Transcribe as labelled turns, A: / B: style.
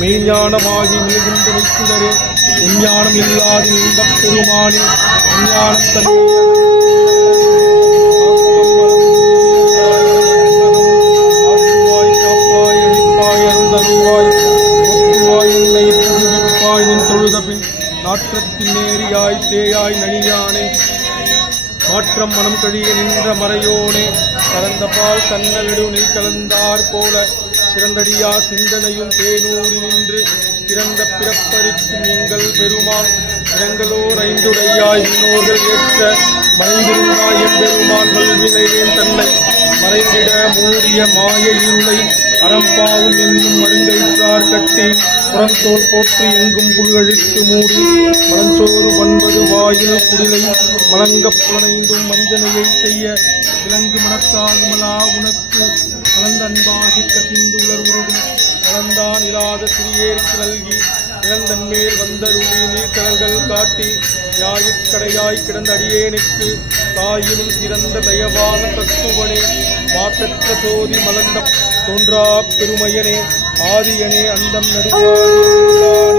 A: மெய்ஞானமாகி மிகுந்த வைக்குடரே விஞ்ஞானம் இல்லாத இந்த பெருமானே. விஞ்ஞானம் தன்னை நாற்றத்தின் நேரியாய் தேயாய் நனியானே மாற்றம் மனம் கழிய நின்ற மறையோனே. கலந்த பால் கண்ணவிடு நெய் கலந்தார் போல. சிறந்தடியா சிந்தனையும் தேனூரில் நின்று சிறந்த பிறப்பரிக்கும் எங்கள் பெருமான் இடங்களோர் ஐந்துடையா இன்னோர்கள் ஏற்ற மறைந்திருந்தா எம்பெருமான் வல்வினையேன் தன்னை மறைந்திட மூடிய மாய இருளை அறம்பாவும் என்னும் மருங்கைற்றார் கட்டி புறந்தோல் போற்றி எங்கும் புல்கழித்து மூடி மலஞ்சோறு ஒன்பது வாயில் குடிலை மலங்கப் புலனைந்தும் மஞ்சனையை செய்ய விலங்கு மனத்தாகுமலா உனக்கு கலந்த அன்பாகி கசிந்து கலந்தான் இல்லாத சிறியேற்கு நல்கி இளந்தன் மேல் வந்தருளி நீர்க்கடல்கள் காட்டி யாயிற்கடையாய் கிடந்த அடியேனுக்கு தாயினும் சிறந்த தயவான தத்துவனே மாற்றற்ற சோதி மலர்ந்த தோன்றா பெருமையனே ஆதியனே அந்தம் நடுவான